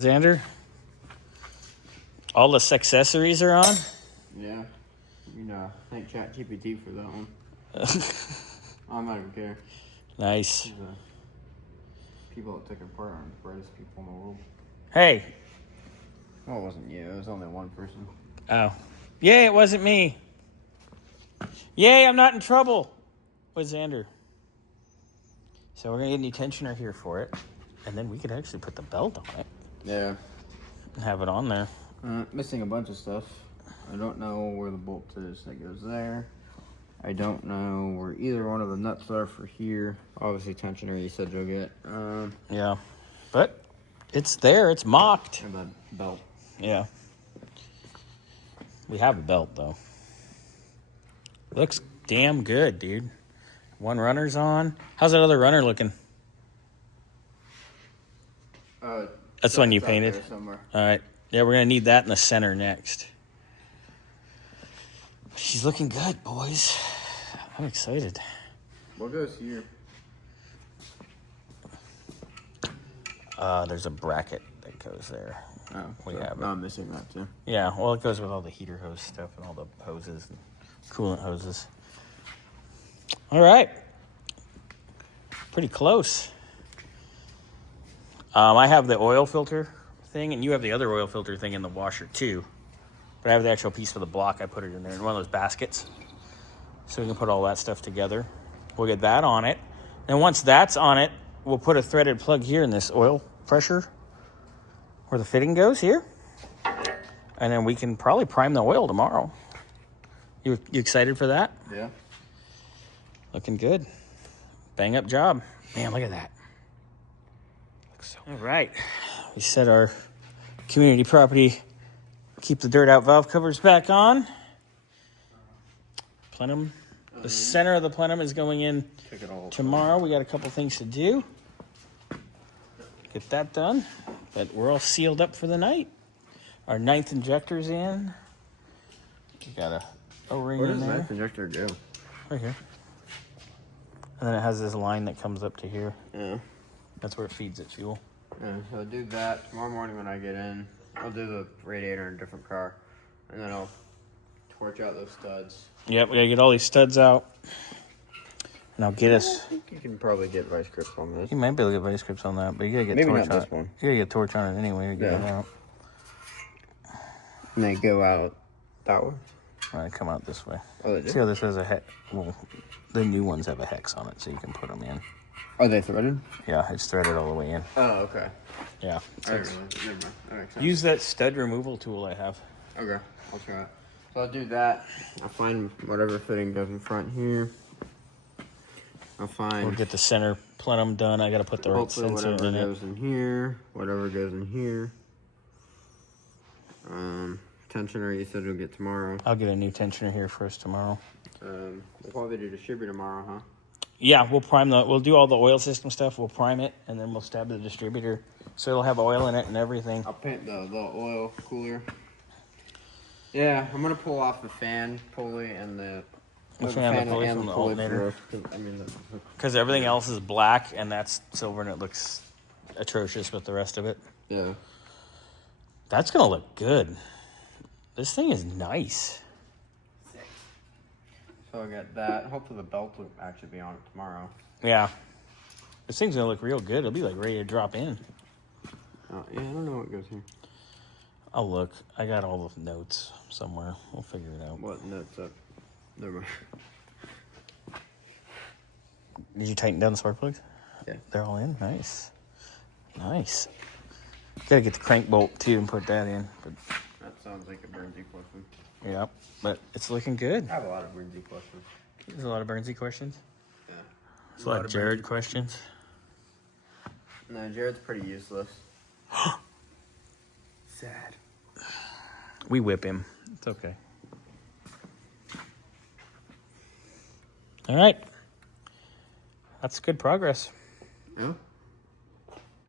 Xander, all the accessories are on? Yeah. You know, thank ChatGPT for that one. I'm not even care. Nice. People that took it apart aren't the brightest people in the world. Hey. Well, it wasn't you. It was only one person. Oh. Yay, it wasn't me. Yay, I'm not in trouble with Xander. So we're going to get a new tensioner here for it. And then we could actually put the belt on it. Yeah. And have it on there. Missing a bunch of stuff. I don't know where the bolt is that goes there. I don't know where either one of the nuts are for here. Obviously, tensioner you said you'll get. Yeah. But it's there. It's mocked. And the belt. Yeah. We have a belt, though. Looks damn good, dude. One runner's on. How's that other runner looking? That's the one you painted? All right. Yeah, we're going to need that in the center next. She's looking good, boys. I'm excited. What goes here? There's a bracket that goes there. Oh, we have it. I'm missing that, too. Yeah, well, it goes with all the heater hose stuff and all the hoses and coolant hoses. All right. Pretty close. I have the oil filter thing, and you have the other oil filter thing in the washer, too. But I have the actual piece for the block. I put it in there in one of those baskets. So we can put all that stuff together. We'll get that on it. And once that's on it, we'll put a threaded plug here in this oil pressure where the fitting goes here. And then we can probably prime the oil tomorrow. You excited for that? Yeah. Looking good. Bang up job. Man, look at that. Looks so all right. We set our community property, keep the dirt out valve covers back on. Plenum. The center of the plenum is going in tomorrow. We got a couple things to do. Get that done. But we're all sealed up for the night. Our 9th injector's in. We got a O-ring in there. Where does the 9th injector go? Right here. And then it has this line that comes up to here. Yeah. That's where it feeds its fuel. Yeah, so I'll do that tomorrow morning when I get in. I'll do the radiator in a different car. And then I'll torch out those studs. Yep, we gotta get all these studs out. And I'll get us... I think you can probably get vice grips on this. You might be able to get vice grips on that, but you gotta get maybe torch not on this one. You gotta get torch on it anyway to get it out. And they go out that way? All right, come out this way. Oh, they do? See how this has a hex? Well, the new ones have a hex on it, so you can put them in. Are they threaded? Yeah, it's threaded all the way in. Oh, okay. Yeah. Never mind. That makes sense. Use that stud removal tool I have. Okay, I'll try it. So I'll do that. I'll find whatever fitting goes in front here. I'll find... We'll get the center plenum done. I gotta put the right sensor whatever in it. goes in here. Whatever goes in here. Tensioner you said we'll get tomorrow. I'll get a new tensioner here for us tomorrow. We'll probably do distributor tomorrow, huh? Yeah, we'll do all the oil system stuff. We'll prime it, and then we'll stab the distributor so it'll have oil in it and everything. I'll paint the oil cooler. Yeah, I'm gonna pull off the fan pulley and the fan pulley from the alternator. Because everything else is black and that's silver, and it looks atrocious with the rest of it. Yeah. That's gonna look good. This thing is nice. So I got that. Hopefully the belt will actually be on it tomorrow. Yeah. This thing's gonna look real good. It'll be like ready to drop in. Yeah, I don't know what goes here. I'll look. I got all the notes somewhere. We'll figure it out. What notes up? Never mind. Did you tighten down the spark plugs? Yeah. They're all in? Nice. Nice. Gotta get the crank bolt too and put that in. But that sounds like a Burnsy question. Yeah, but it's looking good. I have a lot of Burnsy questions. There's a lot of Burnsy questions? Yeah. There's a lot of Jared questions? No, Jared's pretty useless. Sad. We whip him. It's okay. All right. That's good progress. Yeah.